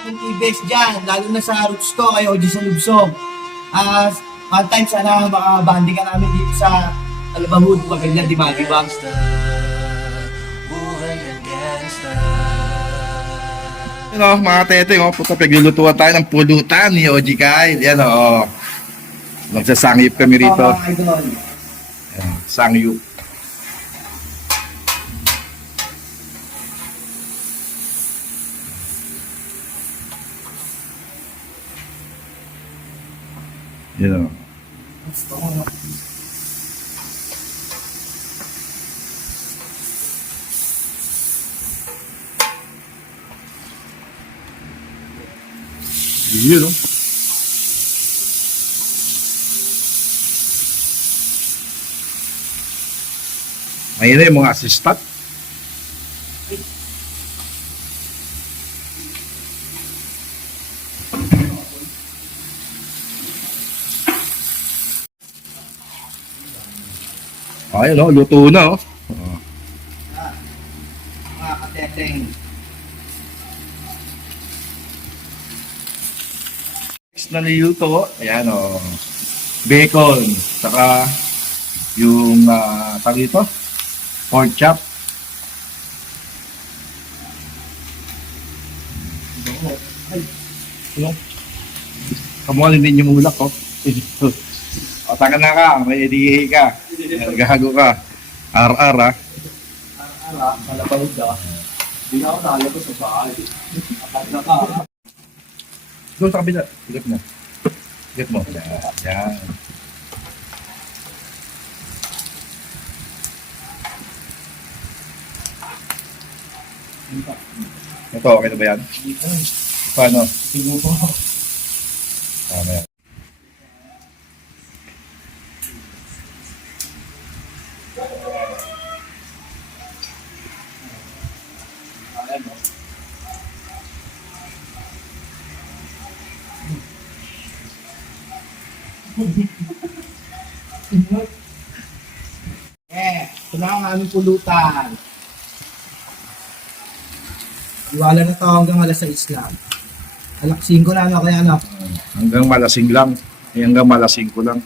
ating TBS dyan, lalo na sa roots ko, kayo dyan sa Lubsong. One time sana makabanding ka namin dito sa Alabahud, Paganda, Dimagi ba? Mga teteng, puto, paglulutuan tayo ng pulutan ni OG Kyle. Yan, magsasangyup kami rito. Mga idol. Yan, sangyup. Yan, Yun, no? Ngayon na yung mga assistant. Ayun, no? Luto na, oh. Mga kateteng. Next na niluto, ayan, oh. Bacon, saka yung tawag ito, pork chop. Ano? Kamuha din yung ulak, oh. O, taka na ka, may EDA ka. Gago ka. RR, ah. Kalabahod ka. Hindi na ako nalabas sa bahay. Apat na ka. Doon sa kabila. Sigit mo. Sigit mo. Yan. Ito, okay na ba yan? Paano? Siguro. Tama yan. Ito na ang aming pulutan. Iwala na to hanggang alas 6 lang. Alas 5 na ano, kaya ano? Hanggang malasing lang. Hanggang malasing ko lang.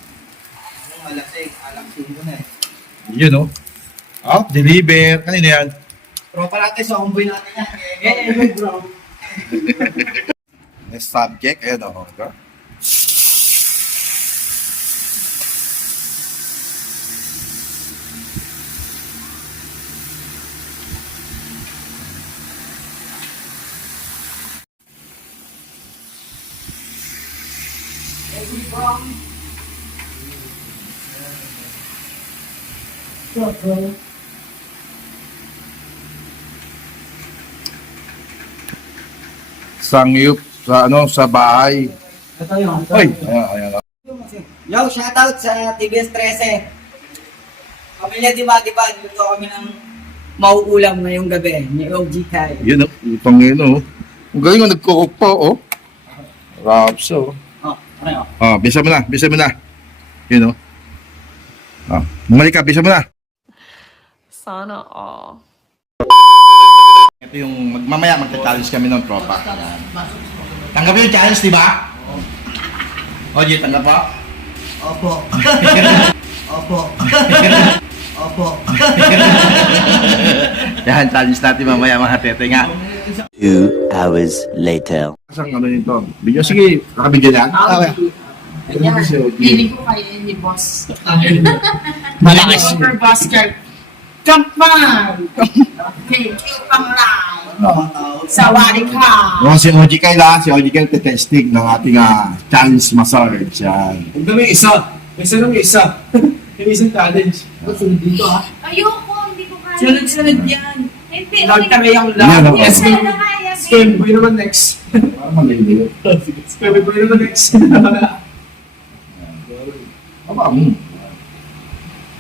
Alas 6, alas 5 na eh. Yun, oh. Oh, deliver. Kanina yan. Tropa natin sa homeboy natin yan. Eh, bro. Next subject. Ayan, oh. Okay. Sangyup sa sa bahay. Ito yun. Oy, ayan. Yo, shoutout sa TBS 13. Pamilya Diba, dito kami ng mauulam ngayong gabi ni OG Kai. Yun, oh. Utang yun, oh. Ang galing, nagkukok pa, oh. Raps, oh. Oh, ano? Ah, bisa mo na, bisa mo na. Yun, oh. Ah, bumalik ka, bisa mo na. Sana all. Ito yung, mamaya magta-challenge kami ng tropa. Tanggap yung challenge, di ba? Oji, tanggap po? Opo. Opo. Opo. Yan, challenge natin mamaya mga tete nga. 2 hours later. Kasang ano nito? Video, sige, nakabidyo na? Okay. Ayan, feeling ko kayo ni boss. Malakas. Super boss girl. Kampang! Thank you, Pangray! Sawari ka! Oh, si OG Kyle, si OG Kyle testing ng ating challenge massage. Yan. Huwag na may isa. May isa na may isa. May isang challenge. Sunod dito ha. Ayoko, hindi ko kaya. Sunod-sunod yan. Hindi, Nagtaray ang Yan, lahat. oh. Yes, Hindi ko kaya. Scam boy naman next. Parang maliliw. Scam boy naman next. Aba,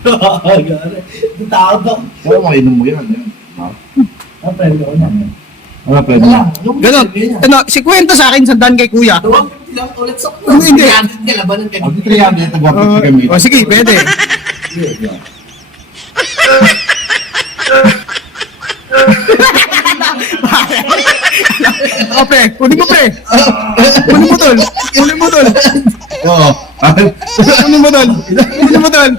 Gari. Tao to. Kaya mainom mo yan. Yan. Pwede ko na. Ano, pwede na. Ganon. Ano, si kwento sa akin sa dan kay kuya. Tuwag lang ulit sa Hindi. Labanan ka. Ang 300, nagwapit si kami. O sige, pwede. pre. Kunin mo, pre. Kunin mo, tol. Kunin mo, tol. Oo. Kunin mo, tol. Kunin mo, tol.